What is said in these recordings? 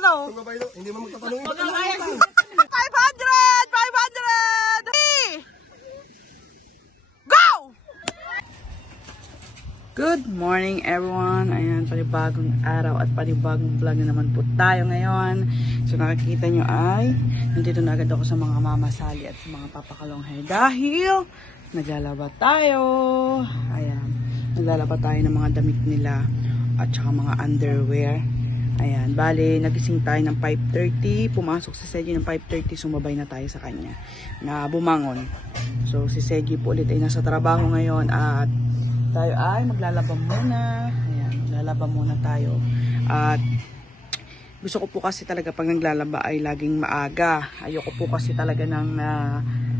ano? Hindi mo magtatanong ito. 500! 500! Go! Good morning everyone. Ayan, panibagong araw at panibagong vlog na naman po tayo ngayon. So nakikita nyo ay nandito na agad ako sa mga mamasali at sa mga papakalonghe dahil naglalaba tayo. Ayan, naglalaba tayo ng mga damit nila at saka mga underwear. Ayan, bale nagising tayo ng 5:30, pumasok si Seji ng 5:30, sumabay na tayo sa kanya na bumangon. So si Seji po ulit ay nasa trabaho ngayon at tayo ay maglalaba muna. Ayan, maglalaba muna tayo. At gusto ko po kasi talaga pag naglalaba ay laging maaga. Ayoko po kasi talaga ng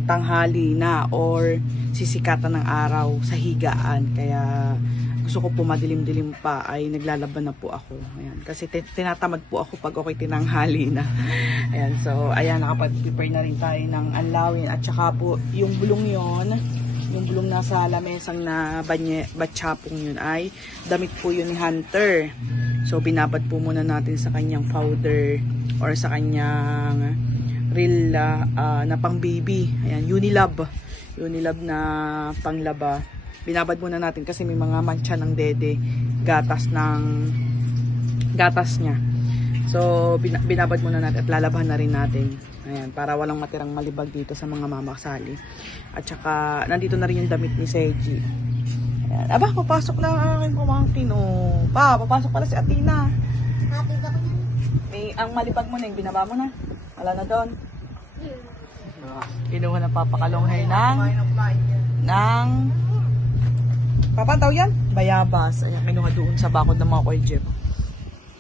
tanghali na or sisikatan ng araw sa higaan. Kaya gusto ko po madilim-dilim pa ay naglalaba na po ako. Ayan, kasi tinatamad po ako pag okay tinanghali na. Ayan, so ayan, nakapag-prepare na rin tayo ng anlawin. At saka po yung bulong yon, yung bulong nasa lamesang na batsyapong yun ay damit po yun ni Hunter. So binabad po muna natin sa kanyang powder or sa kanyang real na pang baby. Ayan, Unilab na panglaba. Binabad muna natin kasi may mga mancha ng dede, gatas niya. So binabad muna natin at lalabahan na rin natin. Ayan, para walang matirang malibag dito sa mga mamakasali. At saka nandito na rin yung damit ni Seji. Ayan. Aba, papasok na ang aking pamangkin. Oh. Papasok pala si Athena. Ang malibag mo na yung binaba mo na. Wala na doon. Kinuha na papakalonghay ng papantaw yan? Bayabas. Ayan, kinuha doon sa bakod ng mga Kuya Jeff.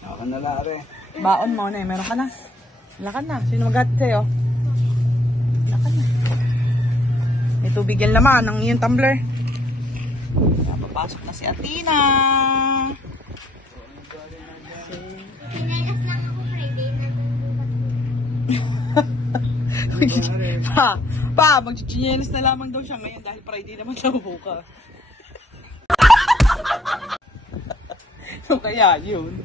Ako na lare. Baon mo na eh. Meron ka na. Wala ka na. Sino mag-hatid sa'yo? Wala ka na. May tubig yan naman ng iyong tumbler. Papasok na si Athena. Magchichinelas na lamang daw siya ngayon dahil Friday naman daw bukas. So kaya yun.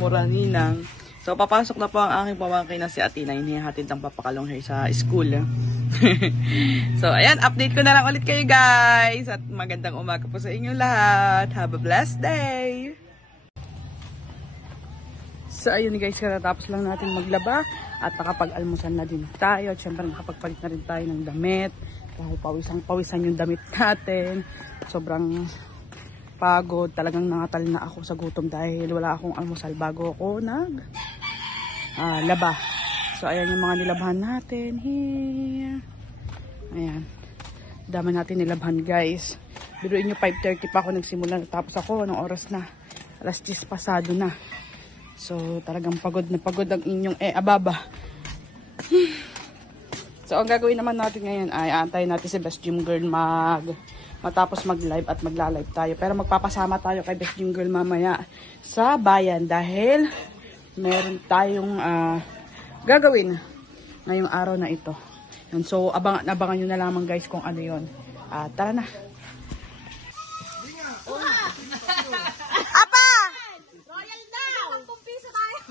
Mura ninang. So papasok na po ang aking pamangkin na si Athena. Hinihatid ng papakalonghe sa school. So ayan, update ko na lang ulit kayo guys. At magandang umaga po sa inyo lahat. Have a blessed day. So ayun guys, katatapos lang natin maglaba at nakapag-almusal na din tayo. At syempre nakapagpalit na rin tayo ng damit. Dahil pawisan yung damit natin. Sobrang pagod. Talagang nangatal na ako sa gutom dahil wala akong almusal bago ako laba. So ayan yung mga nilabahan natin. Here. Ayan. Dami natin nilabhan guys. Biruin nyo 5:30 pa ako nagsimula. Tapos ako, anong oras na? Alas 10 pasado na. So talagang pagod na pagod ang inyong ababa. So ang gagawin naman natin ngayon ay aantayin natin si Best Gym Girl matapos mag-live at magla-live tayo. Pero magpapasama tayo kay Best Gym Girl mamaya sa bayan dahil meron tayong gagawin ngayong araw na ito. And so abangan nyo na lamang guys kung ano yun. Tara na. Apa! Royal now!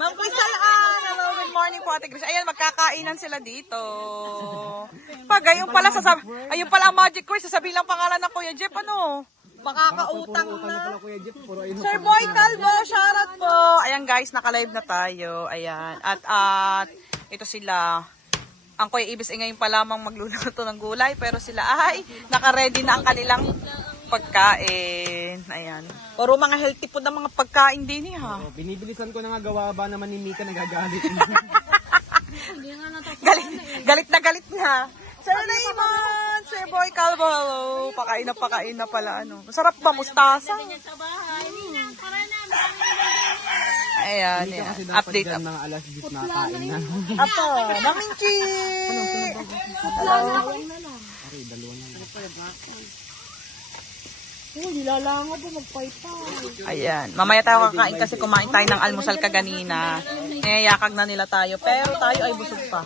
Mag-umpisa lang! Hello, good morning po Ate Grace. Ayan, magkakainan sila dito. Pag ayun pala ang magic word, sasabihin lang pangalan ng Kuya Jeff, ano? Makakautang na. Sir Boy Calvo, shoutout po. Ayan guys, naka-live na tayo. Ayan. At ito sila. Ang Kuya Ibis ay ngayon pa lamang magluluto ng gulay, pero sila ay naka-ready na ang kanilang pagkain. Ayan. Puro mga healthy food ng mga pagkain din ha. Binibilisan ko na nga, gawa ba naman ni Mika nagagalit. galit na. Sir Raymond, Sir Boy Calvo, hello. Pakain na pala. Ano. Masarap ba? Mustasa? Ayan. Update up. Mga alas 10 na kain na. Apo, Maminchi! Hello. Ayan. Mamaya tayo kakain kasi kumain tayo ng almusal kaganina. Niyayakag na nila tayo. Pero tayo ay busog pa.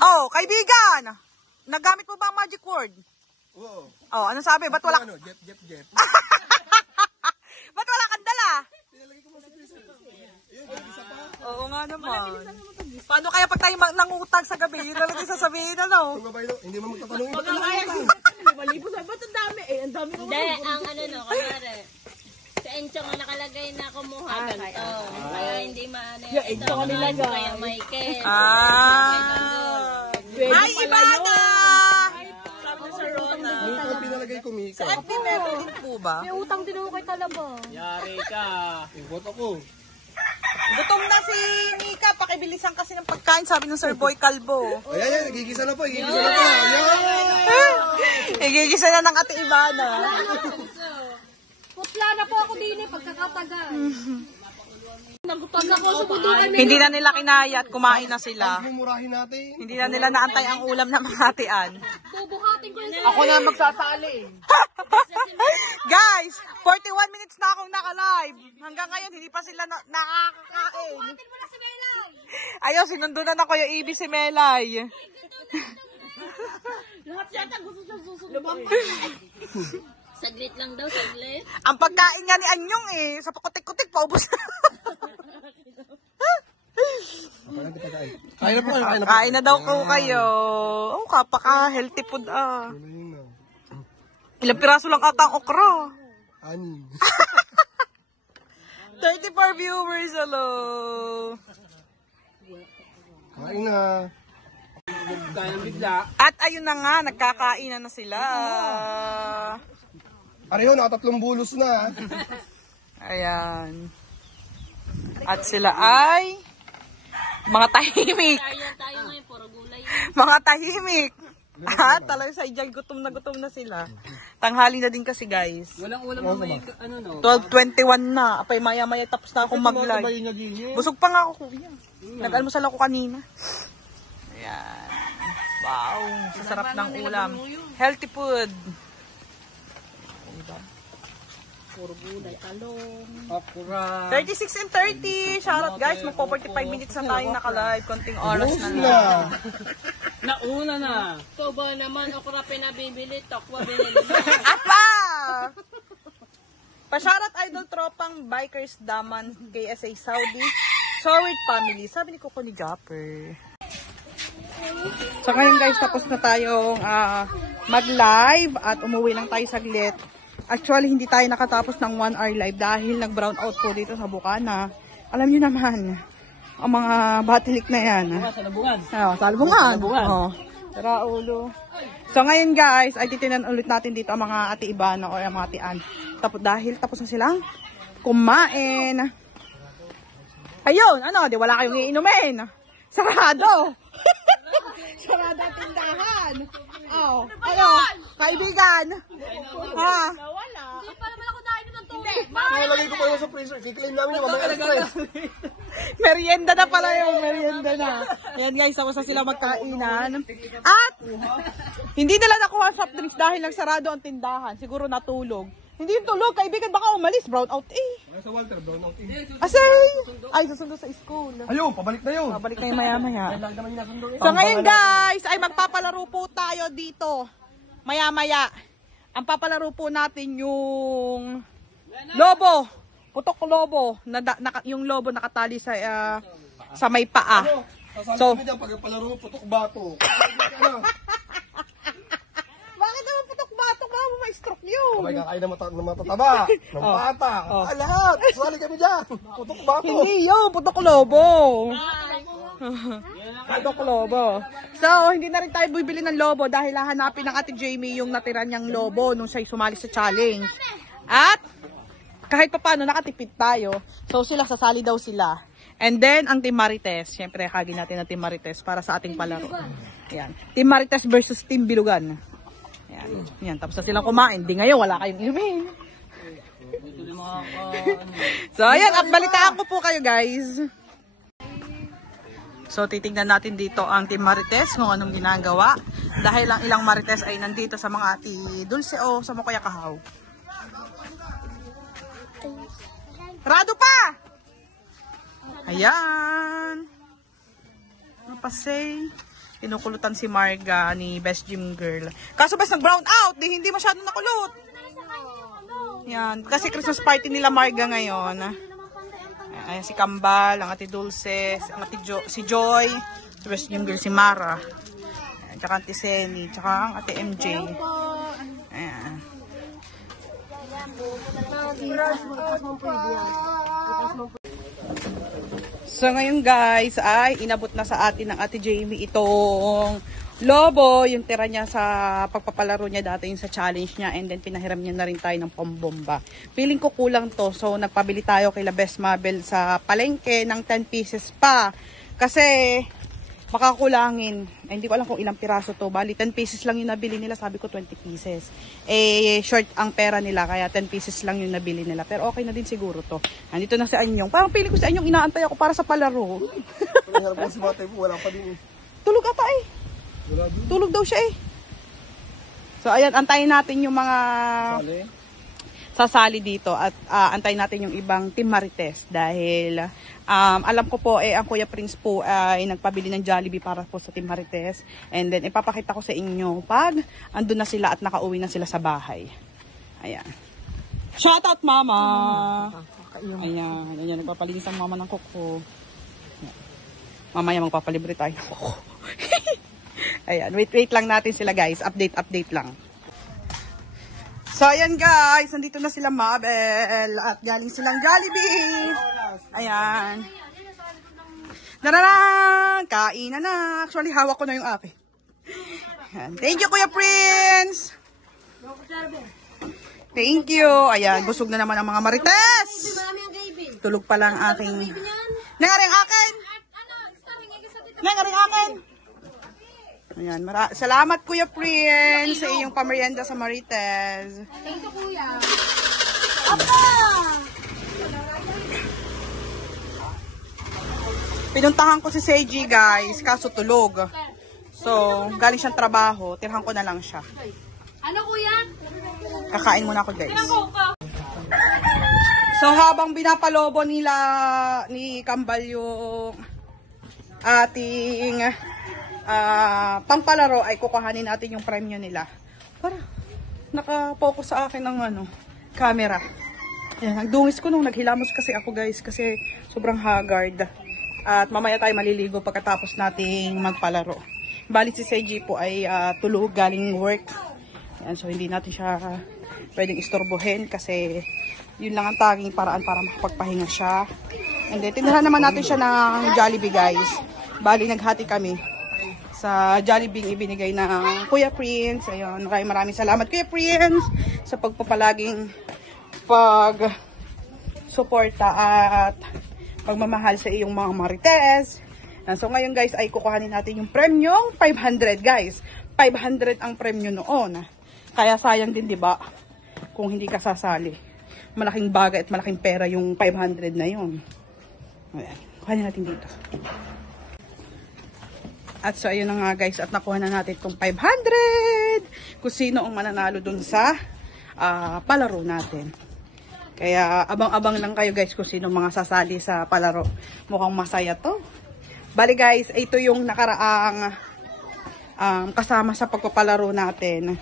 Oh, kaibigan! Nagamit mo ba ang magic word? Oo. Oh, ano sabi? Ba't wala? Ano, Jeff. Ba't wala kang dala? Pinalagay ko mo sa freezer. Ayun, isa pa. Oo nga naman. Paano kaya pag tayo nangutang sa gabi? Yun na lang yung sasabihin, ano? Kung babae, hindi mo magtatanong yung Hindi, ang ano no, kumare. Sa Enchong ang nakalagay na kumuha ganito. Kaya hindi maano yung ito. Kaya Michael. Ay, Ibana! Sabi sa Rona. Mika, pinalagay ko Mika. FB meron din po ba? May utang din ako kay Talaba. Ibot ako. Gutom na si Mika. Pakibilisan kasi ng pagkain, sabi ng Sir Boy Calvo. Ayan, nagigisa na po. Ayan. Igigisa na ng Ate Ibana. Putla na po ako din pagkakatagal. Pag ako sa budukan Hindi na nila kinaya at kumain na sila. Mumurahin natin. Hindi na nila naantay ang ulam ng mga hatian. bubuhatin ko yung Ako na magsasali. Guys, 41 minutes na akong naka-live. Hanggang ngayon, hindi pa sila nakakakain. bubuhatin mo na si Melay. Ayaw, sinundunan ako yung AB si Melay. Lahat yata gusto siya susunod. Saglit lang daw, saglit. Ang pagkain nga ni Anyong sa pakutik-kutik, paubos na. Kain na po kayo, kain na po. Kain na daw ko kayo. Oh, kapaka-healthy food Ilang piraso lang ata ang okra. Anim. 34 viewers, hello. Kain na. At ayun na nga, nagkakainan na sila. Pareho, nakatatlong bulos na. Ayan. At sila ay mga tahimik. Tayo ngayon, puro gulay. Mga tahimik. At talagang sa ijay, gutom na sila. Tanghali na din kasi, guys. Walang ulam na may, 12:21 na. Apay, maya-maya tapos na akong mag-live. Busog pa nga ako, kuya. Nag-almusal ako kanina. Ayan. Wow, sasarap ng ulam. Healthy food. Puro gulay, talong. 36 and 30. Shoutout guys, magpo 45 minutes na tayo naka-live. Konting oras na lang. Nauna na. Ito ba naman, okra pinabibili, tokwa binili mo. Apa! Pa-shoutout idol tropang bikers Daman KSA Saudi. Sorry family. Sabi ni Coco ni Japper. So ngayon guys, tapos na tayong mag-live at umuwi lang tayo saglit. Actually, hindi tayo nakatapos ng 1 hour live dahil nag-brown out po dito sa Bukana. Alam niyo naman, ang mga batilik na yan. Salubungan. Salubungan. Oh, tara ulo. So ngayon guys, ay titinan ulit natin dito ang mga ati Ibana o ang mga atian. Dahil tapos na silang kumain. Ayun, di wala kayong iinumin. Sarado. Sarado ang tindahan. Oh, kaibigan. Ha? Hindi pa naman ako nainom ng tubig. Nalagay ko pa yun sa freezer. Kiklaim namin yung mamaya express. Merienda na pala yung merienda na. Ayan guys, tapos na sila magkainan. At hindi nila nakuha soft drinks dahil nagsarado ang tindahan. Siguro natulog. Hindi yung tulog, kaibigan, baka umalis. Brown out Sa Walter, brown out. Asay! Ay, susundo sa school. Ayun, pabalik na yun. Pabalik na yung maya-maya. Lang naman yung nasundo. So ngayon guys, ay magpapalaro po tayo dito. Maya-maya. Ang papalaro po natin yung lobo. Putok lobo. Yung lobo nakatali sa may paa. So, pag palaro mo, putok bato. Bakit naman putok batok? Baka mo ma-stroke yun. Kamay kakain na matataba. Ng bata. Lahat. Sali kami dyan. Putok bato. Hindi yun, putok lobo. Putok lobo. So, hindi na rin tayo bibili ng lobo dahil hahanapin ng Ate Jamie yung natira niyang lobo nung siya'y sumali sa challenge. At, kahit pa paano, nakatipid tayo. So, sasali daw sila. And then, ang Team Marites. Siyempre, hagin natin ang Team Marites para sa ating palaro. Ayan. Team Marites versus Team Bilugan. Ayan. Ayan. Tapos na silang kumain. Di ngayon, wala kayong inumin. So, ayan. At balitaan ko po kayo, guys. So, titignan natin dito ang Team Marites kung anong ginagawa. Dahil ang ilang Marites ay nandito sa mga ati Dulce o sa Mokoya Kahaw. Rado pa! Ayan. Napasay. Tinukulutan si Marga ni Best Gym Girl. Kaso best nag-brown out, hindi masyadong nakulot. Yan, kasi Christmas party nila Marga ngayon. Ayan si Kambal, ang Ate Dulce, si Joy, si Best Gym Girl, si Mara. Ayan, tsaka Ate Seni, tsaka ang Ate MJ. Ayan. So ngayon guys ay inabot na sa atin ng Ate Jamie itong lobo, yung tira niya sa pagpapalaro niya dati yung sa challenge niya, and then pinahiram niya na rin tayo ng pambomba. Feeling ko kulang to, so nagpabili tayo kay La Best Mabel sa palengke ng 10 pieces pa kasi makakulangin. Hindi ko alam kung ilang piraso to, bali 10 pieces lang yung nabili nila, sabi ko 20 pieces. Short ang pera nila kaya 10 pieces lang yung nabili nila, pero okay na din siguro to. Nandito na si Anyong, parang pili ko si Anyong, inaantay ako para sa palaro. Wala pa din. Tulog ata tulog daw siya So ayan, antayin natin yung mga sasali dito at antayin natin yung ibang Team Marites dahil alam ko po ang Kuya Prince po ay nagpabili ng Jollibee para po sa Team Marites, and then ipapakita ko sa inyo pag andun na sila at nakauwi na sila sa bahay. Ayan. Shout out mama! Ayan, nagpapalinis ang mama ng kuko. Mamaya magpapalibre tayo ng kuko. Ayan, wait lang natin sila guys. Update lang. So, ayan guys. Nandito na sila Mabel. At galing silang Jollibee. Ayan. Nararan! Kainan na. Actually, hawak ko na yung akin. Ayan. Thank you, Kuya Prince. Thank you. Ayan, busog na naman ang mga Marites. Tulog pa lang aking... Nangaring akin! Nangaring akin! Ayan, salamat Kuya Prince sa iyong pamerienda sa Marites. Thank you, Kuya. Pinuntahan ko si Seiji guys, kaso tulog. So, galing siyang trabaho, tirhan ko na lang siya. Ano, Kuya? Kakain muna ako guys. So, habang binapalobo nila ni Kambal yung ating pangpalaro ay kukuhanin natin yung premyo nila. Para naka-focus sa akin ng camera. Ayan, nagdungis ko nung naghilamos kasi ako guys kasi sobrang haggard. At mamaya tayo maliligo pagkatapos nating magpalaro. Balit si Seiji po ay tulog galing work. Ayan, so hindi natin siya pwedeng istorbohin kasi yun lang ang tanging paraan para makapagpahinga siya. And then tinira naman natin siya ng Jollibee guys. Bali naghati kami sa Jollibee ibinigay ng Kuya Prince. Ayun, maraming salamat Kuya Prince sa pagpapalaging pag-suporta at pagmamahal sa iyong mga Marites. So ngayon guys ay kukuhanin natin yung premyong 500 guys. 500 ang premyo noon. Kaya sayang din 'di ba kung hindi ka sasali. Malaking bagay at malaking pera yung 500 na yun. Ayan, kuhanin natin dito. At so ayun na nga guys, at nakuha na natin itong 500 kung sino ang mananalo dun sa palaro natin. Kaya abang-abang lang kayo guys kung sino mga sasali sa palaro. Mukhang masaya to. Bali guys, ito yung nakaraang kasama sa pagpapalaro natin.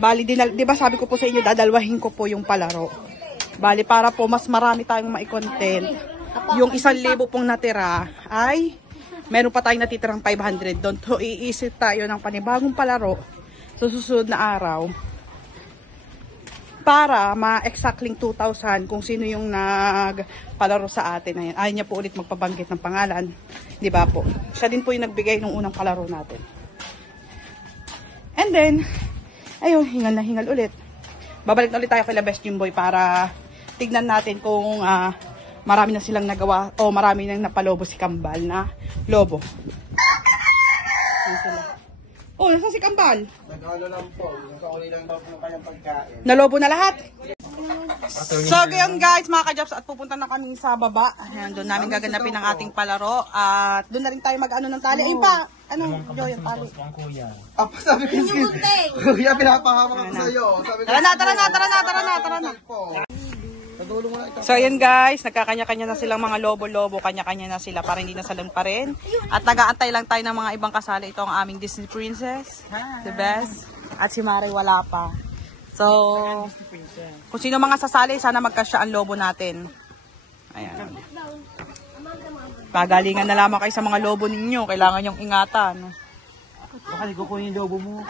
Bali, di ba sabi ko po sa inyo, dadalwahin ko po yung palaro. Bali, para po mas marami tayong mai-content. Yung 1,000 pong natira ay meron pa tayong natitirang 500 doon. So, iisip tayo ng panibagong palaro sa susunod na araw para ma-exactly 2,000 kung sino yung nagpalaro sa atin. Ayan. Ayaw niya po ulit magpabanggit ng pangalan. Di ba po? Siya din po yung nagbigay ng unang palaro natin. And then, ayun, hingal na hingal ulit. Babalik na ulit tayo kay La Best Gym Boy para tignan natin kung marami na silang nagawa o marami nang napalobo si Kambal na lobo. Oh, nasa si Kambal? Nag-ano lang po. Nagkauli lang ba po ng kanyang pagkain? Nalobo na lahat? So, ngayon guys, mga ka-jobs, at pupunta na kami sa baba. Ayan, doon namin gaganapin ang ating palaro. At doon na rin tayo mag-ano ng tali. Ayun pa! Ano, Joy, yung tali? Sabi ko yung Kuya, pinapahamak ako sa'yo. Tara na! Dulo mo na ito. So ayan guys, nagkakanya-kanya na silang mga lobo-lobo, kanya-kanya na sila para hindi na salang pa rin. At nag-aantay lang tayo ng mga ibang kasali. Ito ang aming Disney Princess, the best. At si Mare wala pa. So, kung sino mga sasali, sana magkasya ang lobo natin. Ayan. Pagalingan na lamang kayo sa mga lobo ninyo. Kailangan nyong ingatan. Baka di ko kunin yung lobo mo.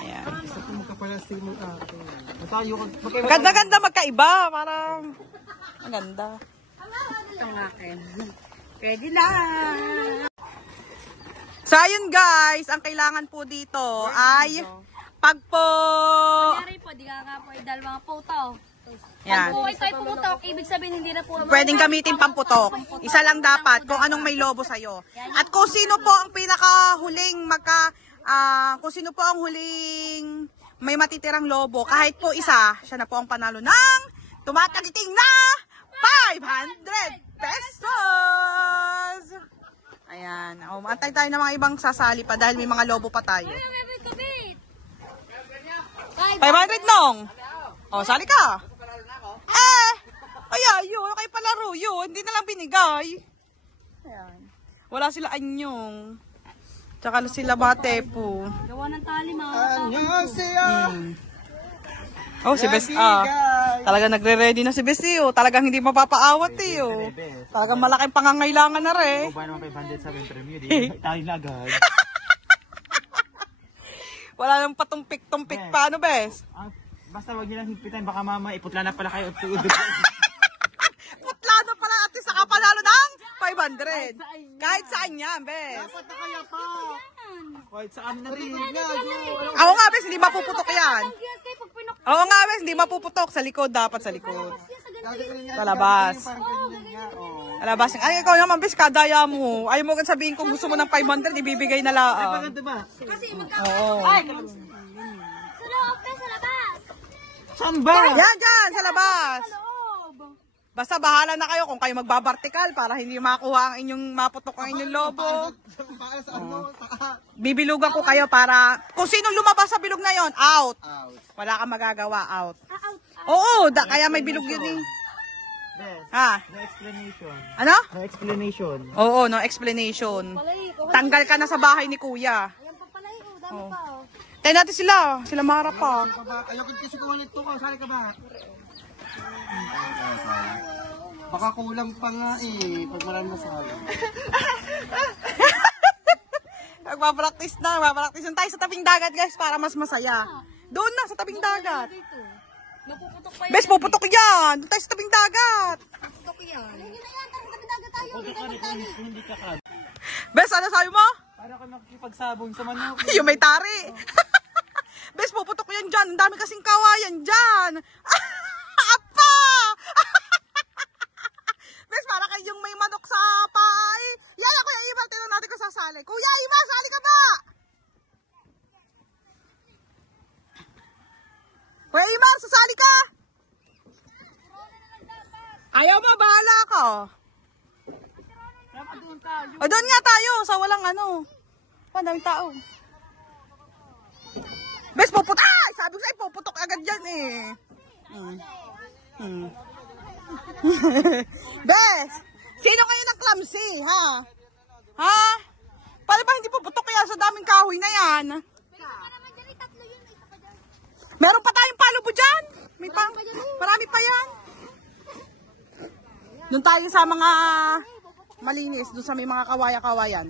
Ayan. Magkapalastig mo ate. Matayo ka. Ganda-ganda magkaiba. Parang maganda. Ito nga akin. Ready na! So ayun guys, ang kailangan po dito ay pagpo. Kaya po, di ka nga po ay dalawang puto. Yan. Kung ito ay pumutok, ibig sabihin hindi na po. Pwedeng gamitin pamputok. Isa lang dapat kung anong may lobo sa'yo. At kung sino po ang pinakahuling kung sino po ang huling may matitirang lobo, kahit po isa, siya na po ang panalo ng tumatagiting na 500 pesos! Ayan. Antay tayo ng mga ibang sasali pa dahil may mga lobo pa tayo. 500 nong! O, sali ka! Yun, kay palaro yun. Hindi na lang binigay. Ayan. Wala sila anyong. Tsaka sila bate po. Gawa ng tali mga. Annyeonghaseyo! Oh, si Bes. Talaga nagre-ready na si Bes. Talagang hindi mapapaawat Talagang malaking pangangailangan na rin. Ba naman 500 sa premyo, di tayo na agad. Wala nang patumpik-tumpik pa. Ano, Bes? Basta wag nilang higpitan, baka mama iputla na pala kayo. Putla na pala ate, saka panalo ng 500. Kahit saan yan, Bes. Dapat na kaya pa. Kahit saan na rin. Oo nga, Bes, hindi mapuputok yan. Oo nga, Bes, hindi mapuputok. Sa likod, dapat sa likod. Sa labas. Sa labas. Ay, ikaw naman, Bes, kadaya mo. Ayaw mo sabihin kung gusto mo ng 500, ibibigay na lang. Maganda ba? Oo. Sa loob na sa labas. Saan ba? Yan, dyan, sa labas. Basta bahala na kayo kung kayo magbabartikal para hindi makuha ang inyong maputok ang inyong lobo. Bibilugan ko kayo para kung sino lumabas sa bilog na yon, out. Wala kang magagawa, out. Oo, kaya may bilog yun eh. Ha? No explanation. Ano? No explanation. Oo, no explanation. Tanggal ka na sa bahay ni kuya. Ayan pa pala yun. Dami pa oh. Tayo natin sila. Sila Mara pa. Ayakin kasi kung nito ka, sali ka ba? Baka kulang pa nga eh, pag marami masali. Magpapractice tayo sa tabing dagat guys para mas masaya. Doon na sa tabing dagat. Napuputok pa yun. Bes, puputok yan. Doon tayo sa tabing dagat. Napuputok yan. Hindi na yata. Nagdagat tayo. Hindi ka kag. Bes, ano sabi mo? Para ka makikipagsabong sa manok. Yung may tari. Bes, puputok yan dyan. Ang dami kasing kawayan dyan. Apa! Bes, para kayong may manok sa pay. Yan, Kuya Iman, tinan natin kung sasali. Kuya Iman, sali ka ba? Kuya Iman, sasali ka? Ayaw mo, bahala ka. O, doon nga tayo, sa walang ano. Ang daming tao. Bes, puputok! Ay, sabi ko sa'yo, puputok agad yan eh. Bes, sino kayo ng clumsy, ha? Ha? Paano ba hindi puputok kaya sa daming kahoy na yan? Meron pa tayong palubo dyan. May pang, marami pa yan. Doon tayo sa mga malinis, doon sa may mga kawaya-kawayan.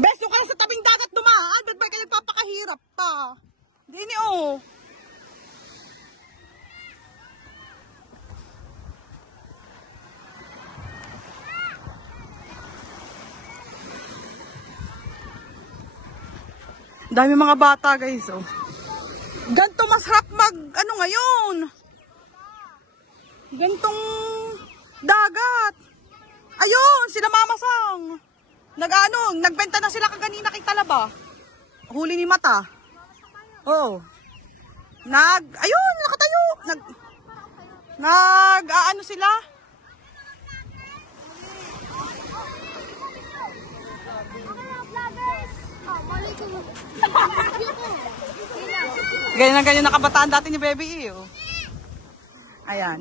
Bes, doon ka sa tabing dagat dumaan. Ba't ba kayo nagpapakahirap pa? Dini oh. Dami mga bata guys oh. Ganto masarap ano ngayon. Gantong dagat. Ayun, sila mamasang. Nagbenta na sila kaganina kay Talaba. Huli ni Mata. Oh. Ayun, nakatayo. Ano sila? Ganyan na ganyan na kabataan dati ni Baby E. Oh. Ayan.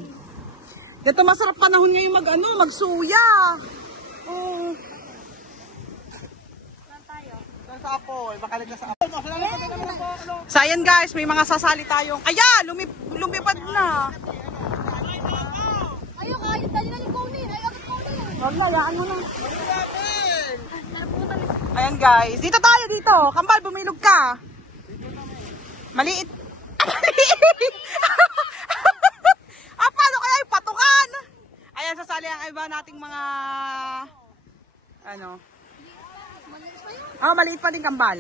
Dito masarap panahon ngayon magsuya. Oh. Sa Apple, baka sa Apple. So ayan guys, may mga sasali tayong. Ayan, lumipad na. Ayun, dali na ni Connie. Wag na, yaan mo na. Ayan guys, dito tayo dito. Kambal, bumilog ka. Maliit. Maliit. Paano kaya yung patukan? Ayan, sasali ang iba nating mga maliit pa din kambal.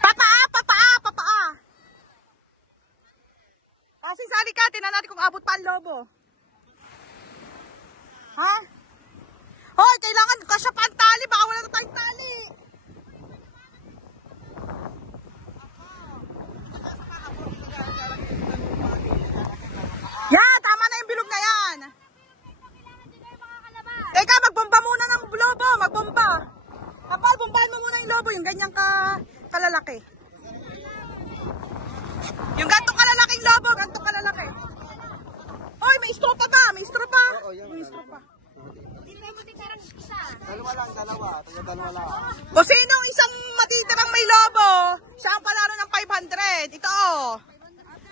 Papaa. Kasi sali ka, tinan natin kung abot pa ang lobo. Ha? Hoy, kailangan kasya pa ang tali, baka wala na tayong tali. Yan, tama na yung bilog na yan. Teka, magbomba muna ng lobo, magbomba. Kapal, bombahan mo muna yung lobo, yung ganyang kalalaki. Yung gantong kalalaking lobo, gantong kalalaki. Hoy, may straw pa ba? May straw pa? May straw pa. Dalawa lang. Dalawa lang. O sinong isang matitirang may lobo, siya ang palaro ng 500. Ito oh.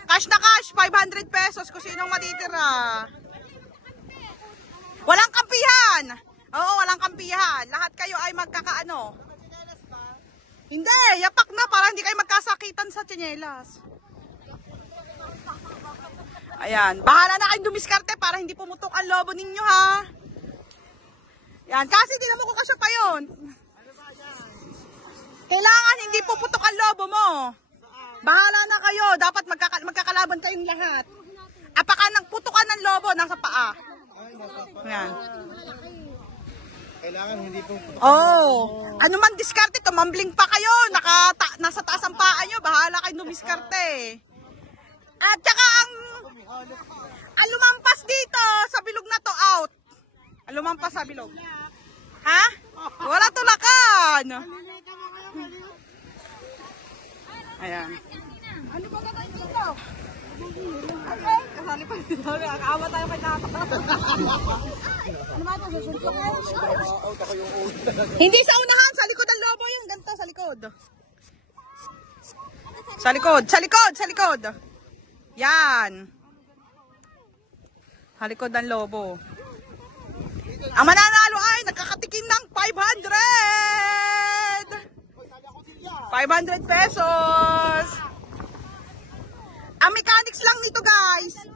Cash na cash, 500 pesos kung sinong matitira. Walang kampihan. Oo, walang kampihan. Lahat kayo ay magkakaano. Hindi, yapak na para hindi kayo magkasakitan sa tsinelas. Ayan, bahala na kayong dumiskarte para hindi pumutok ang lobo ninyo ha. Yan, kasi tinan mo kung kasya pa yun. Kailangan hindi puputok ang lobo mo. Bahala na kayo, dapat magkakalaban kayong lahat. Apaka ng putukan ng lobo, nasa paa. Yan. Kailangan hindi po. Ano man diskarte, tumambling pa kayo. Nasa taas ang paa nyo, bahala kayong dumiskarte. At saka ang lumampas dito sa bilog na to, out. Ang lumampas sa bilog. Ha? Wala tulakan. Ayan. Ano ba gagawin dito? Okay. Kasali pa dito. Nakakaawa tayo kay Tata. Ano ba ito? Susuntok ko. Hindi sa unahan. Sa likod ang lobo yun. Ganito sa likod. Sa likod. Yan. Sa likod ang lobo. Ang mananalo ay nagkakatikim ng 500! 500 pesos! Ang mechanics lang nito guys,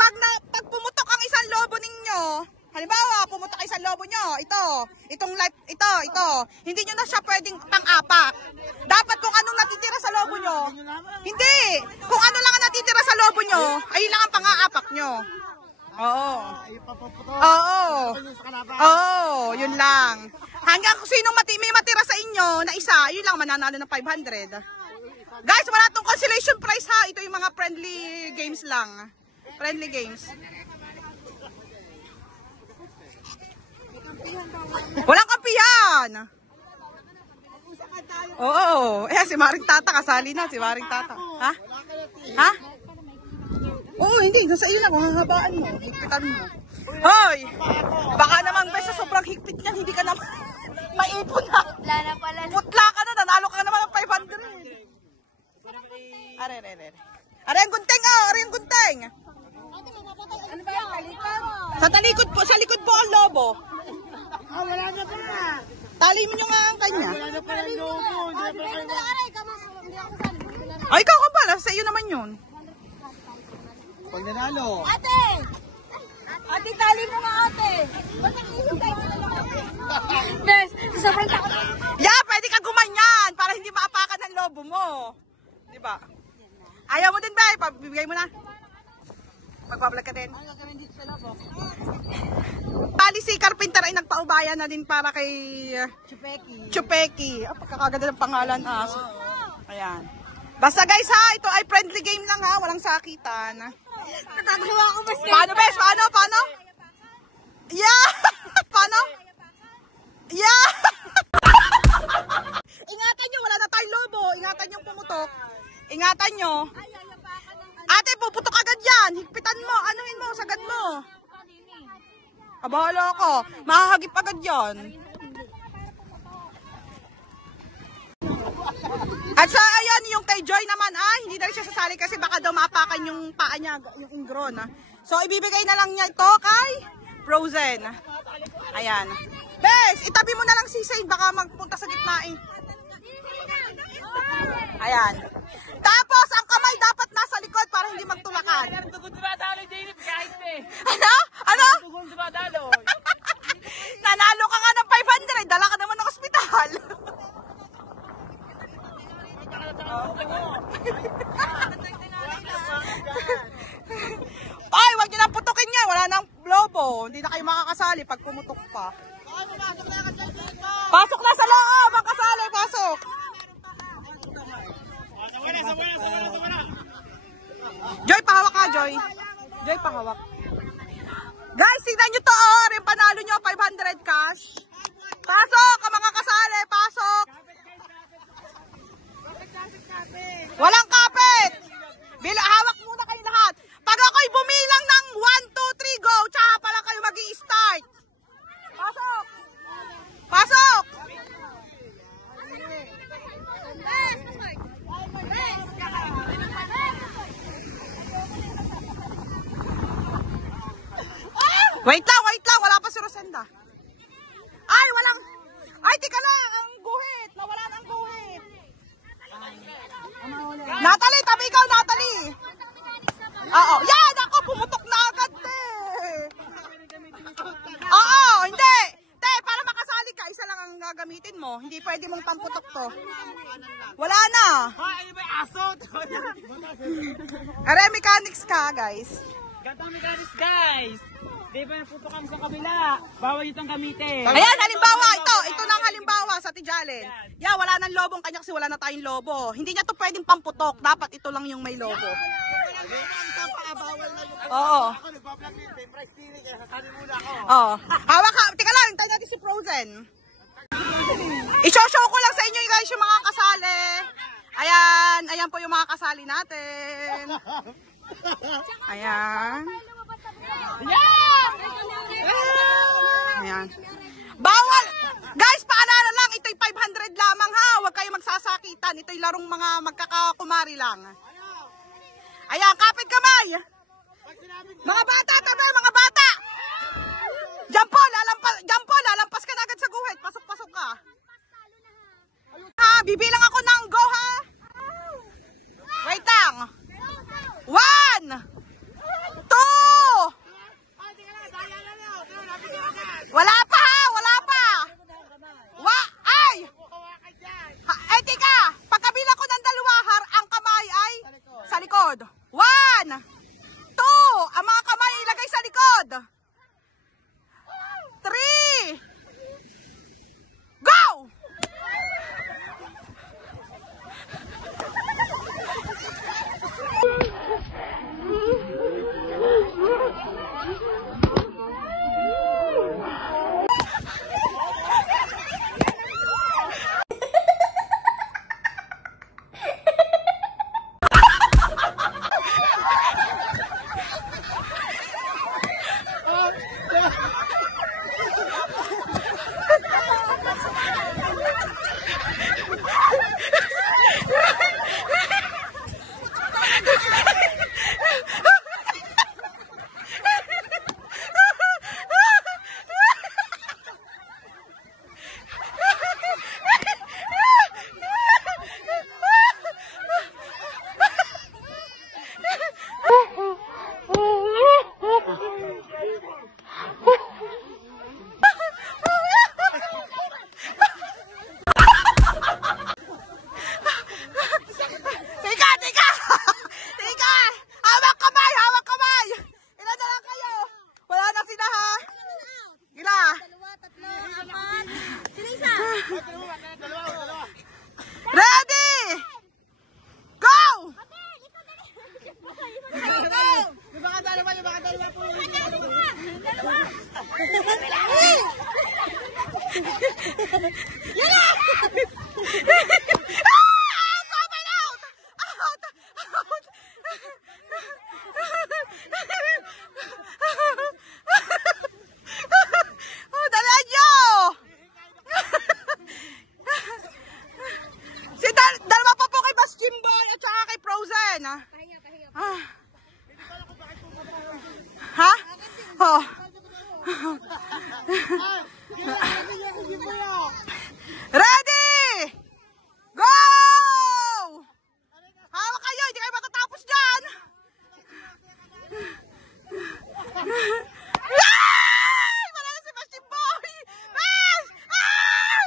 pag pumutok ang isang lobo ninyo, halimbawa pumutok ang isang lobo nyo, itong hindi nyo na siya pwedeng pang-apak. Dapat kung anong natitira sa lobo nyo, hindi, kung ano lang ang natitira sa lobo nyo, ayun lang ang pang-aapak nyo. Oo, yun lang. Hanggang kung sinong may matira sa inyo na isa, yun lang mananalo ng 500. Guys, wala tong consolation prize ha. Ito yung mga friendly games lang. Friendly games. Walang kampihan. Oo, si Maring Tata kasali na, si Maring Tata. Ha? Ha? Oo, hindi. Nasa iyo na kung hahabaan mo. Higpitan mo. Hoy! Baka naman ba sa sobrang higpit niyan, hindi ka naman maipon na. Putla ka na, nanalo ka naman ng 500. Are ang gunting oh, are ang gunting. Ano ba yung talikod? Sa likod po ang lobo. Wala na pa. Tali mo nyo nga ang kanya. Wala na pa ng lobo. Ay, ikaw ka pala. Sa iyo naman yun. Pag nanalo. Ate, tali mo nga ate. Des, sobrang takot. Yeah, pwede ka gumanyan para hindi maapakan ng lobo mo. Di ba? Ayaw mo din ba? Pabibigay mo na. Magbablog ka din. Pali si Carpenter ay nagpaubaya na din para kay Chupeki. Pagkakaganda ng pangalan. Ayan. Basta guys ha, ito ay friendly game lang ha. Walang sakitan. Natatawa ako mas. Paano bes? Paano? Yeah! Paano? Yeah! Ingatan nyo, wala na tayong lobo. Ingatan nyo pumutok. Ingatan nyo. Ate, puputok agad yan. Higpitan mo, anuhin mo, sagad mo. Kabahala ako. Mahahagip agad yan. At sa ayan, yung kay Joy naman, hindi na rin siya sasali kasi baka daw maapakan yung paa niya, yung ingron. So, ibibigay na lang niya ito kay Frozen. Ayan. Bes, itabi mo na lang si Saint, baka magpunta sa gitna eh. Ayan. Tapos, ang kamay dapat nasa likod para hindi magtulakan. Ano? Ano? Nanalo ka nga ng 500, dala ka naman ng ospital. Ay, wag niyo nang putukin niya. Wala nang lobo. Hindi na kayo makakasali pag pumutok pa. Pasok na sa loob. Ang kasali, pasok. Joy, pahawak ka, Joy. Joy, pahawak. Guys, tignan nyo to. Rin panalo nyo, 500 cash. Pasok, ang mga kasali. Pasok. Walang kapit! Hawak muna kayo lahat. Pag ako'y bumilang ng 1, 2, 3, go! Tsaka pala kayo mag-i-start. Pasok! Pasok! Wait lang. Wala pa si Rosenda. Ay, walang... Ay, tika lang. Ang guhit. Nawala na ang guhit. Natalie, tabi ikaw, Natalie. Oo, yan ako, pumutok na agad, te. Oo, hindi. Te, para makasali ka, isa lang ang gagamitin mo. Hindi pwede mong pamputok to. Wala na. Are, mechanics ka, guys. Gantong mechanics, guys. Di ba naputok kami sa kabila? Bawal itong gamitin. Ayan, halimbawa, ito na ang halimbawa sa Tijalen. Yeah, wala nang lobong kanya kasi wala na tayong lobo. Hindi niya to pwedeng pamputok. Dapat ito lang yung may lobo. Oo. Oo. Hawak ka. Tika lang, hintayin natin si Frozen. I-show ko lang sa inyo guys yung mga kasali. Ayan po yung mga kasali natin. Ayan. Ayan. Bawal! Guys, paalala lang, ito'y 500 lamang ha. Huwag kayo magsasakitan. Ito'y larong mga magkakakumari lang. Ayan, kapit kamay. Mga bata, tabi, mga bata. Diyan po, lalampas ka na agad sa guhit. Pasok ka. Ha, bibilang ako ng go ha. Wait lang. 1, 2. Wala pa ha, wala pa. Ay! Ay, tika. Pagkabila ko ng dalawa, ang kamay ay sa likod. 1, 2. Ang mga kamay ilagay sa likod. 3. Go! Ah. Ha? Oh. Ready! Go! Hawak kayo, hindi kayo matatapos dyan! Ay! Manalo si Bastin Boy! Bas! Ay!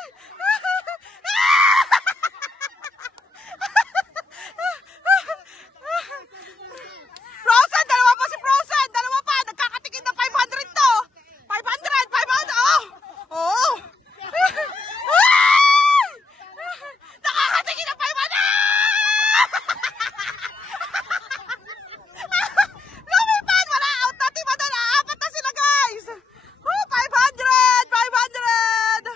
Frozen! Dalawa pa si Frozen! Dalawa pa! Nagkakatikin na 500 to! 500! 500! Oh! Oh! Ay! Nakakatikin na 500! Lumipad! Wala! Out na tiba doon! Apat na sila guys! Oh, 500! 500!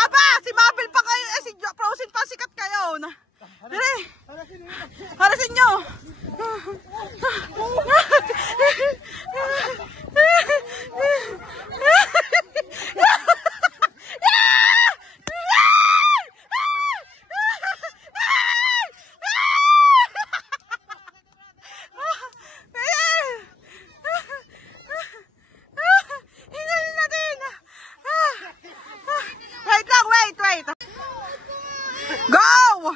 Aba! Si Mabel pa kayo! Eh, si Frozen pa sikat kayo! Dali! Harasin nyo! Hingalin natin! Wait lang, wait! Go! Go!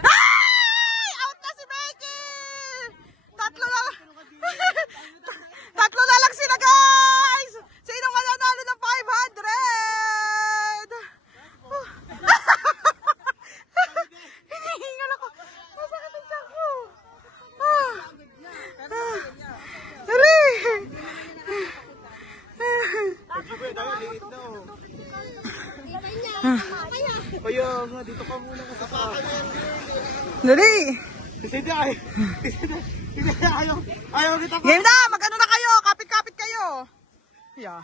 Ay! Out na si Becky! Tatlo na lang sila guys! Sino mananalo ng 500? Hinihingal ako. Masakit ang tiyan ko. Dali! Kaya nga, dito ka muna ka sa taas. Dali! Hindi, ayaw kita pa. Game na! Mag-ano na kayo? Kapit-kapit kayo. Yeah.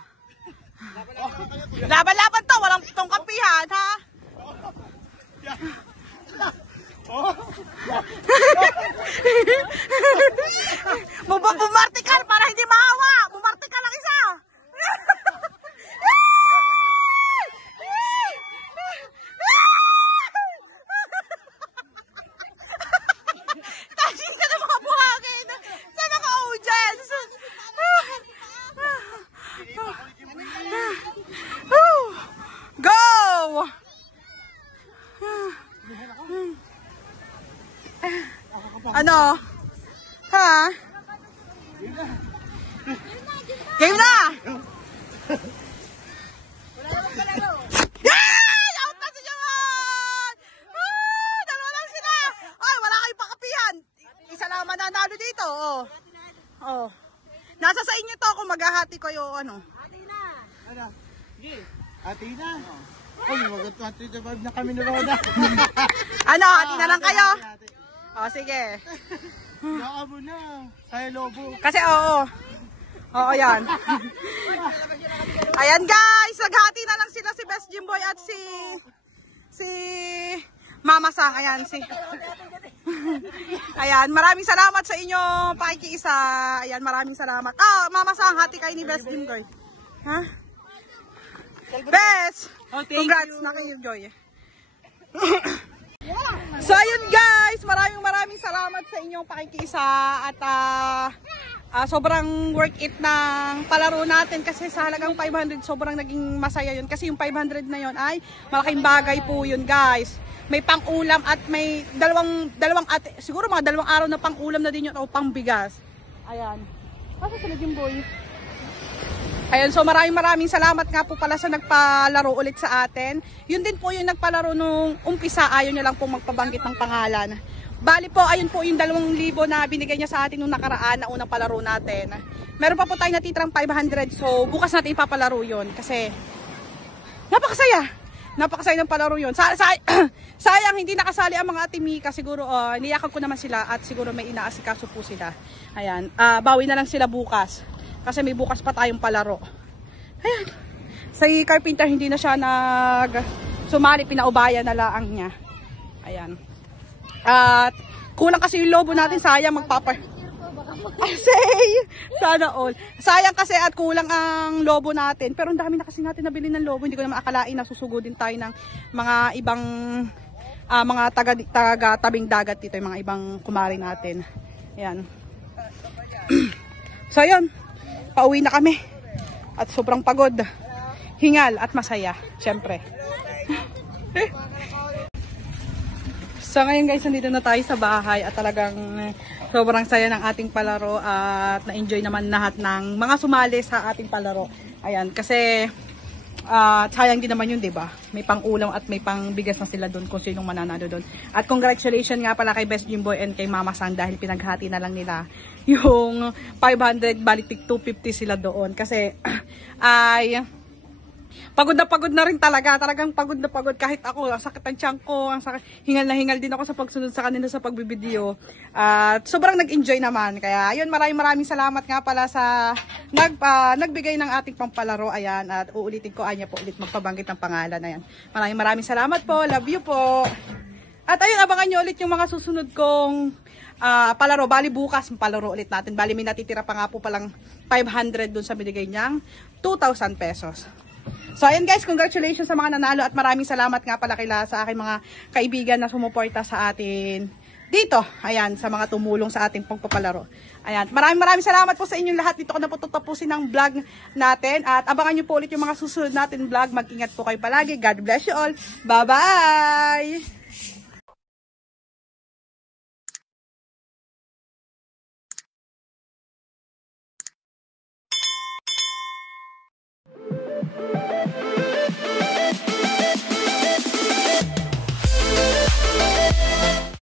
Laban-laban to! Walang tong kampihan, ha? Bumarte ka para hindi mahawa! Bumarte ka lang isa! Tasing ka ng mga buhangin sa mga audience! Go! Ano? Ha? Game na! Yay! Out na si Jaman! Dalawa lang sila! Ay, wala kayong pakapihan! Isa lang mananalo dito, oh. Oh. Nasa sa inyo to kung maghahati ko yung ano. Ano? Ati na. Ay, mag-25 na kami ni Roda. Ano, hati na lang kayo? Oh, sige. Baka mo na. Kaya lobo. Kasi oo. Oo, yan. Ayan guys, naghati na lang sila si Best Jimboy at si Mama Sang. Ayan, ayan, maraming salamat sa inyo pakikiisa. Ayan, maraming salamat. Mama Sang, hati kayo ni Best Jimboy. Ha? Best! Congrats na kayo, Joy. So ayun guys, maraming salamat sa inyong pakikiisa at sobrang worth it ng palaro natin kasi sa halagang 500 sobrang naging masaya yun kasi yung 500 na yun ay malaking bagay po yun guys. May pang-ulam at may dalawang siguro mga 2 araw na pang-ulam na din yun o pang-bigas. Ayan. Kasi sila Jimboy. Ayan, so maraming salamat nga po pala sa nagpalaro ulit sa atin. Yun din po yung nagpalaro nung umpisa, ayaw niya lang pong magpabanggit ng pangalan. Bali po, ayun po yung 2,000 na binigay niya sa atin nung nakaraan na unang palaro natin. Meron pa po tayo natitirang 500, so bukas natin ipapalaro yun kasi napakasaya. Napakasaya ng palaro yun. Sayang hindi nakasali ang mga Ate Mika. Siguro niyakag ko naman sila at siguro may inaasikaso po sila. Ayan. Bawi na lang sila bukas. Kasi may bukas pa tayong palaro. Ayan. Sa carpenter hindi na siya sumali. Pinaubayan na lang niya. Ayan. At kulang kasi yung lobo natin. Sayang sana all. Sayang kasi at kulang ang lobo natin. Pero ang dami na kasi natin nabili ng lobo. Hindi ko naman akalain na susugudin tayo ng mga ibang mga taga tabing dagat dito. Yung mga ibang kumari natin. Ayan. So yun. Pauwi na kami. At sobrang pagod. Hingal at masaya. Syempre. So ngayon guys, nandito na tayo sa bahay at talagang sobrang saya ng ating palaro at na-enjoy naman lahat ng mga sumali sa ating palaro. Ayan, kasi sayang din naman yun, diba? May pang-ulam at may pang-bigas na sila doon kung sinong mananalo doon. At congratulations nga pala kay Best Jimboy and kay Mama San dahil pinaghati na lang nila yung 500, balitik 250 sila doon. Kasi pagod na rin talaga. Talagang pagod na pagod. Kahit ako, ang sakit ang tiyan ko. Hingal na hingal din ako sa pagsunod sa kanila sa pagbibideo. At sobrang nag-enjoy naman. Kaya ayun, maraming salamat nga pala sa nagbigay ng ating pampalaro. Ayan. At uulitin ko, Anya po ulit magpabanggit ng pangalan. Ayan. Maraming salamat po. Love you po. At ayun, abangan nyo ulit yung mga susunod kong palaro. Bali bukas, palaro ulit natin. Bali may natitira pa nga po palang 500 dun sa binigay niyang 2,000 pesos. So ayun guys, congratulations sa mga nanalo at maraming salamat nga pala sa aking mga kaibigan na sumuporta sa atin dito. Ayan, sa mga tumulong sa ating pagpapalaro. Ayan, maraming salamat po sa inyong lahat. Dito ko na po tatapusin ang vlog natin at abangan nyo po ulit yung mga susunod natin vlog. Mag-ingat po kayo palagi. God bless you all. Bye-bye!